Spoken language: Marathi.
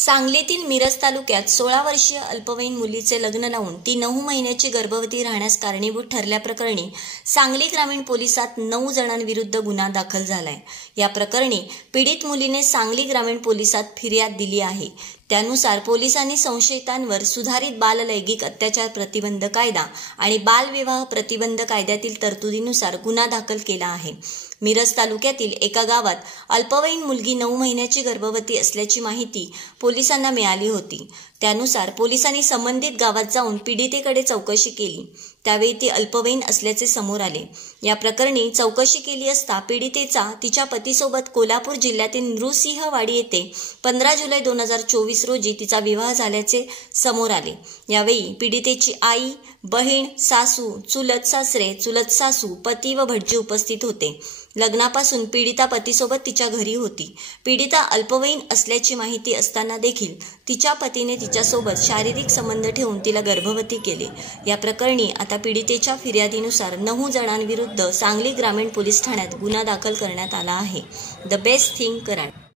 सांगलीतील मिरज तालुक्यात 16 वर्षीय अल्पवयीन मुलीचे लग्न लावून ती 9 महिन्याची गर्भवती राहण्यास कारणीभूत ठरल्याप्रकरणी सांगली ग्रामीण पोलिसात 9 जणांविरुद्ध गुन्हा दाखल झालाय। या प्रकरणी पीडित मुलीने सांगली ग्रामीण पोलिसात फिर्याद दिली आहे। त्यानुसार पोलिसांनी संशयितांवर सुधारित बाल लैंगिक अत्याचार प्रतिबंध कायदा आणि बालविवाह प्रतिबंध कायद्यातील तरतुदीनुसार गुन्हा दाखल केला आहे। मिरज तालुक्यातील एका गावात अल्पवयीन मुलगी 9 महिन्याची गर्भवती असल्याची माहिती पोलिसांना मिळाली होती। त्यानुसार पोलिसांनी संबंधित गावात जाऊन पीडितेकडे चौकशी केली। त्यावेळी ती अल्पवयीन असल्याचे समोर आले। या प्रकरणी चौकशी केली असता पीडितेचा तिच्या पतीसोबत कोल्हापूर जिल्ह्यातील नृसिंहवाडी येथे 15 जुलै 2024 रोजी तिचा विवाह झाल्याचे समोर आले। यावेळी पीडितेची आई, बहीण, सासू, चुलत सासरे, चुलत सासू, पती व भटजी उपस्थित होते। लग्नापासून पीडिता पतीसोबत तिच्या घरी होती। पीडिता अल्पवयीन असल्याची माहिती असताना देखील तिच्या पतीने तिच्यासोबत शारीरिक संबंध ठेवून तिला गर्भवती केले। या प्रकरणी आता पीडितेच्या फिर्यादीनुसार 9 जणांविरुद्ध सांगली ग्रामीण पोलीस ठाण्यात गुन्हा दाखल करण्यात आला आहे। The best thing Karad.